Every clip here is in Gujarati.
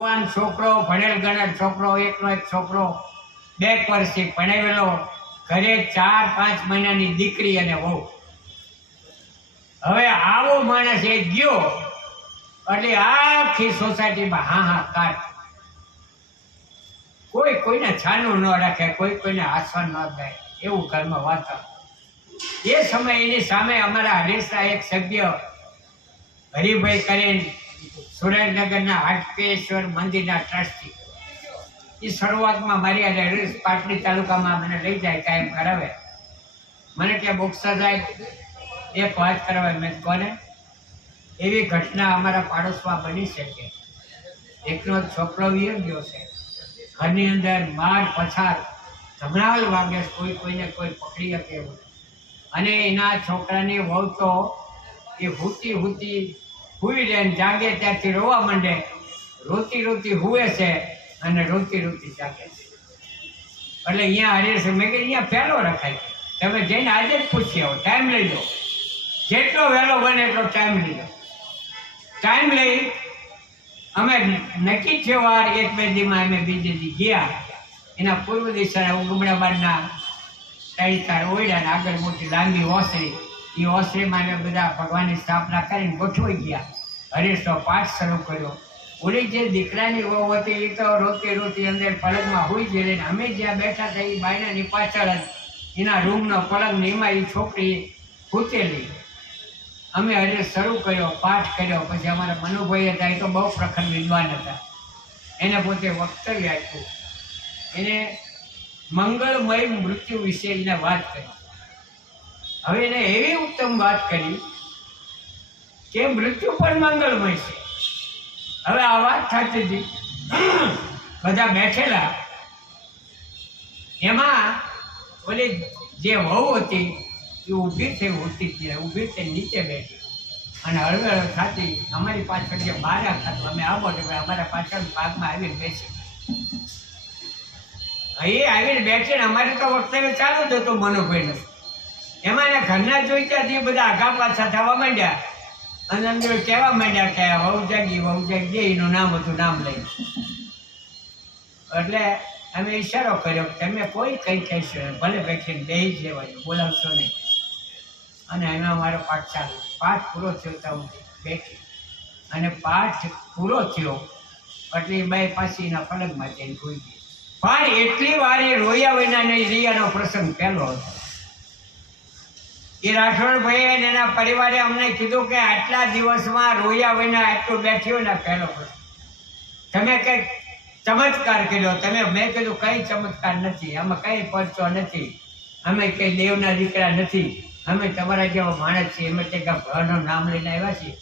છોકરો ભણેલ ગણેલ છોકરો એકનો એક છોકરો 2 વર્ષથી ભણાવેલો ઘરે 4-5 મહિનાની દીકરી અને વહુ. હવે આવો માણસ એ ગયો એટલે આખી સોસાયટીમાં હાહાકાર. કોઈને છાનું ન રાખે, કોઈને હાસવા ન દે, એવું ઘરમાં વાતાવરણ. એ સમય એની સામે અમારા હરીશના એક સભ્ય હરિભાઈ કરીને સુરેન્દ્રનગરના હાટકેશ્વર મંદિરના ટ્રસ્ટી, એ શરૂઆતમાં મારી આજે હરીશ પાટડી તાલુકામાં મને લઈ જાય, કાયમ કરાવે. મને કે બોક્સર સાહેબ એક વાત કરાવે. મેં કોને? એવી ઘટના અમારા પાડોશમાં બની છે કે એકનો છોકરો વીર ગયો છે, ઘરની અંદર માર પછાર ધમણાલ વાગે, કોઈને કોઈ પકડી શકે એવું. અને એના છોકરાની વહુ તો એ હુતી હુઈ રહે, જાગે ત્યારથી રોવા માંડે, રોતી હુએ છે અને રોતી જાગે છે. એટલે અહીંયા હરીશ મેં કે અહીંયા પહેલો રખાય છે, તમે જઈને આજે જ પૂછી આવો, ટાઈમ લઈ લો, જેટલો વહેલો બને એટલો ટાઈમ લઈ લો. ટાઈમ લઈ અમે નક્કી છે વાર 1-2 દીમાં અમે બીજે દી ગયા. એના પૂર્વ દિશાના ઉગમણાબાદના 3-4 ઓયડા ને આગળ મોટી લાંબી ઓસરી, એ ઓસરીમાં અમે બધા ભગવાનની સ્થાપના કરીને ગોઠવાઈ ગયા. હરીશનો પાઠ શરૂ કર્યો. ઓલી જે દીકરાની વહુ હતી એ તો રોતી અંદર પલંગમાં હોઈ ગયેલી, ને અમે જ્યાં બેઠા હતા એ બાયણાની પાછળ જ એના રૂમનો પલંગ ને એમાં એ છોકરી પૂતેલી. અમે હરીશ શરૂ કર્યો, પાઠ કર્યો. પછી અમારા મનુભાઈ હતા, એ તો બહુ પ્રખર વિદ્વાન હતા, એને પોતે વક્તવ્ય આપ્યું. એને મંગળમય મૃત્યુ વિશે એને વાત કરી. હવે એને એવી ઉત્તમ વાત કરી કે મૃત્યુ પણ મંગળમય છે. હવે આ વાત થતી હતી, બધા બેઠેલા. એમાં ઓલી જે વહુ હતી એ ઊભી થઈ નીચે બેઠી અને હળવે થતી અમારી પાછળ જે બારા ખાતું અમે આવો એટલે અમારા પાછળ ભાગમાં આવીને બેસી. એ આવીને બેઠીને અમારે તો વક્તવ્ય ચાલુ જ હતું મનોભાઈનું. એમાં એના ઘરના જોઈ ત્યાંથી બધા આગા પાછા થવા માંડ્યા અને અંદર કહેવા માંડ્યા કે વહુ જાગી એનું નામ હતું, નામ લઈ. એટલે અમે ઈશારો કર્યો કે તમે કોઈ કંઈ કહેશો, ભલે બેઠીને બેસી જ લેવાય, બોલાવશો નહીં. અને એમાં અમારો પાઠ ચાલુ. પાઠ પૂરો થયો તો હું બેઠી, અને પાઠ પૂરો થયો એટલે એ બાઈ પાછી એના પલંગમાં જઈને હોઈ ગઈ. પણ એટલી વાર એ રોયા વિના નહીં રિયાનો પ્રસંગ પહેલો હતો. એ રાઠોડભાઈ અને એના પરિવારે અમને કીધું કે આટલા દિવસમાં રોયા વિના આટલું બેઠી હોય ને પહેલો પ્રસંગ. તમે કંઈક ચમત્કાર કર્યો. મેં કીધું કંઈ ચમત્કાર નથી, આમાં કંઈ પરચો નથી, અમે કંઈ દેવના દીકરા નથી, અમે તમારા જેવો માણસ છીએ, અમે તે ભગવાનનું નામ લઈને આવ્યા છીએ.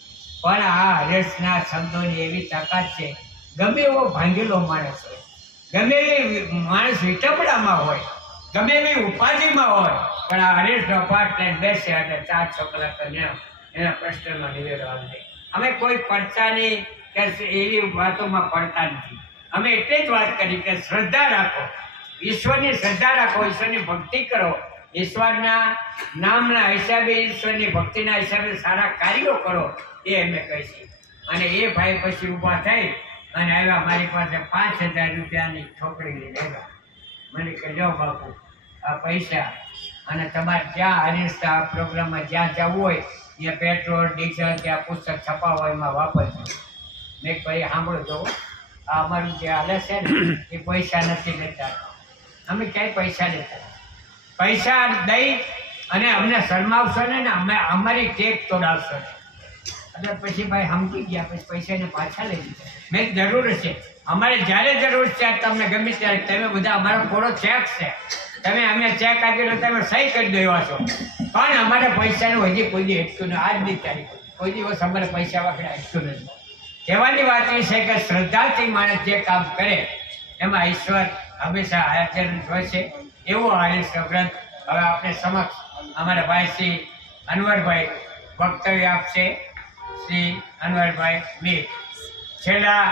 પણ આ હરેશના શબ્દોની એવી તાકાત છે, ગમે એવો ભાંગેલો માણસ હોય, ગમે એવી માણસ વિટપડામાં હોય, ગમે એવી ઉપાધિમાં હોય, પણ આ હરેશનો પાઠ લઈને બેસે એટલે 4-6 કલાક એના પ્રશ્નનો નિવેડો આવી જાય. અમે કોઈ પડતાની કે એવી વાતોમાં પડતા નથી. અમે એટલી જ વાત કરી કે શ્રદ્ધા રાખો, ઈશ્વરની શ્રદ્ધા રાખો, ઈશ્વરની ભક્તિ કરો, ઈશ્વરના નામના હિસાબે, ઈશ્વરની ભક્તિના હિસાબે સારા કાર્યો કરો, એ અમે કહીશું. અને એ ભાઈ પછી ઊભા થઈ અને આવ્યા મારી પાસે 5,000 રૂપિયાની છોકરી લઈને આવ્યા. મને કહે જાઓ બાપુ આ પૈસા, અને તમારે જ્યાં હરીશના પ્રોગ્રામમાં જ્યાં જવું હોય ત્યાં પેટ્રોલ ડીઝલ ત્યાં પુસ્તક છપાવવા એમાં વાપરજો. મેં ભાઈ સાંભળો જો, આ અમારું જે હાલે છે ને એ પૈસા નથી લેતા, અમે ક્યાંય પૈસા લેતા. પૈસા દઈ અને અમને શરમાવશો ને અમે અમારી ટેક તોડાવશો. એટલે પછી ભાઈ સમજી ગયા, પછી પૈસાને પાછા લઈ લીધા. મેં જરૂર છે, અમારે જ્યારે જરૂર છે તમને ગમે ત્યારે તમે બધા અમારો થોડો ચેક છે, અમે ચેક આપેલો તમે સહી કરી દો એવા છો. પણ અમારે પૈસાનું હજી કોઈ દી અટક્યું નહીં. આજની તારીખ કોઈ દિવસ અમારે પૈસા વાપરે અટક્યું નથી. કહેવાની વાત એ છે કે શ્રદ્ધાથી માણસ જે કામ કરે એમાં ઈશ્વર હંમેશા હાજર હોય છે. એવો હરીશનો ગ્રંથ હવે આપણે સમક્ષ અમારા ભાઈ શ્રી અનવરભાઈ વક્તવ્ય આપશે. શ્રી અનવરભાઈ મીર છેલ્લા